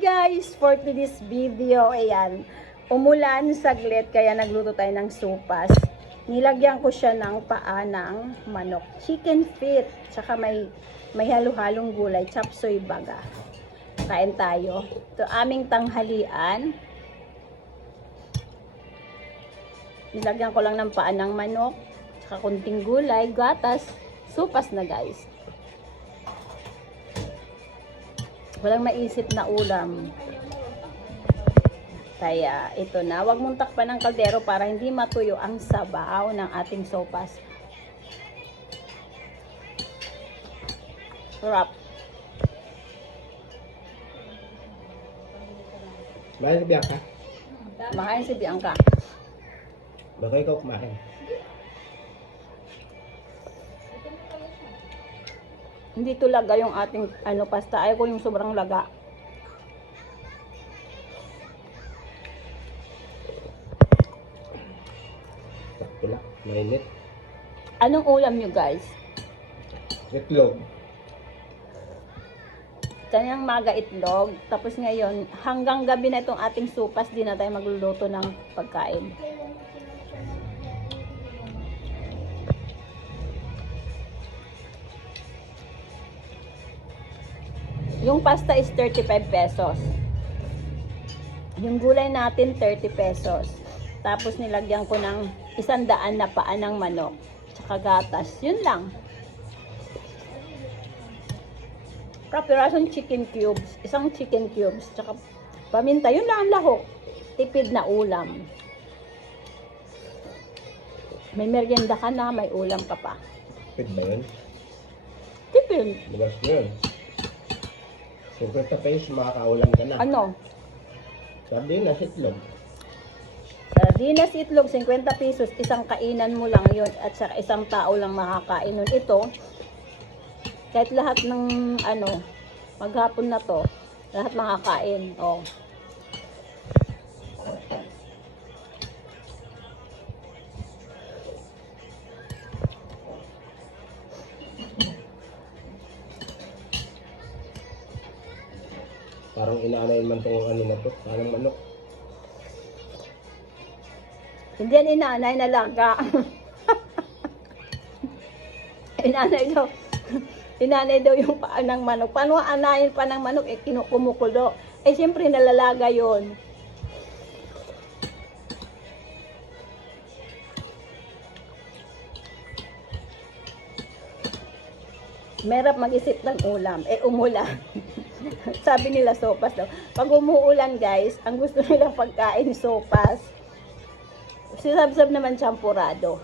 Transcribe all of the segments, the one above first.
guys! For today's video, ayan, umulan saglit kaya nagluto tayo ng sopas. Nilagyan ko siya ng paa ng manok. Chicken feet, tsaka may halo-halong gulay, chop suey baga. Kain tayo. Ito aming tanghalian. Nilagyan ko lang ng paa ng manok, tsaka kunting gulay, gatas, sopas na guys. Walang maisip na ulam. Kaya ito na. Huwag mong takpan ng kaldero para hindi matuyo ang sabaw ng ating sopas. Sarap. Kumain si Bianca? Makain si Bianca. Baka ikaw kumain. Hindi to laga yung ating pasta. Ayaw ko yung sobrang laga. Sakto lang. Mainit. Anong ulam nyo guys? Itlog. Kanyang maga itlog. Tapos ngayon, hanggang gabi na itong ating sopas, di na tayo magluluto ng pagkain. Yung pasta is 35 pesos. Yung gulay natin 30 pesos. Tapos nilagyan ko ng 100 na paa ng manok. Tsaka gatas. Yun lang. Kapirasong chicken cubes. Isang chicken cubes. Tsaka paminta. Yun lang ang lahok. Tipid na ulam. May merienda ka na. May ulam ka pa. Tipid ba yun? Tipid. Bukas na yun. 50 pesos makakaulam ka na. Ano? Sardinas, itlog. Sardinas, itlog, 50 pesos. Isang kainan mo lang yun. At saka isang tao lang makakain nun. Ito, kahit lahat ng maghapon na to, lahat makakain. Oh. Parang inaanayin man itong na to. Parang manok. Hindi yan inanay na laga. Inanay daw yung paa ng manok. Paano anayin pa ng manok? Kinukumukulo. Siyempre nalalaga yon. Merap mag-isip ng ulam. Umulan. Sabi nila sopas daw. Pag umuulan guys, ang gusto nila pagkain sopas. Sisab-sab naman champurado.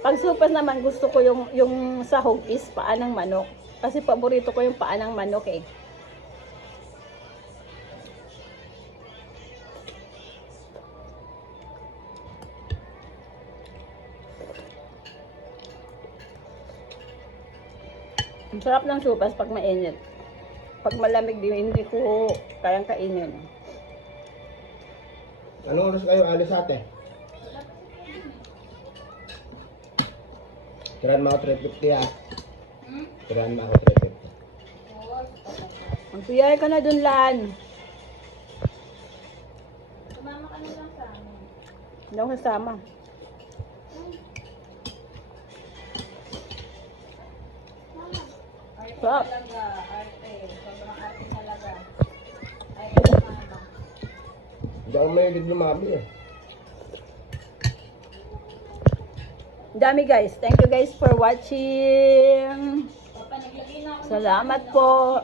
Pag sopas naman gusto ko yung sahog is paa ng manok. Kasi paborito ko yung paa ng manok eh. Ang sarap ng sopas pag mainit. Pag malamig din, hindi ko kayang kainin. Anong oras kayo alis ate? Tirahan mo ako 350 ha. Tirahan mo ako 350. Magpiyay ka na dun, Lan. Sumama ka na lang sa amin. Hindi ako sasama. Sarap. Talaga, arte. Sobrang arte talaga. Ay, mama. Hindi ako mahilig lumami eh. Dami guys. Thank you guys for watching. Papa, naglagay na ako. Salamat po.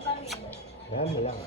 Yan mo lang.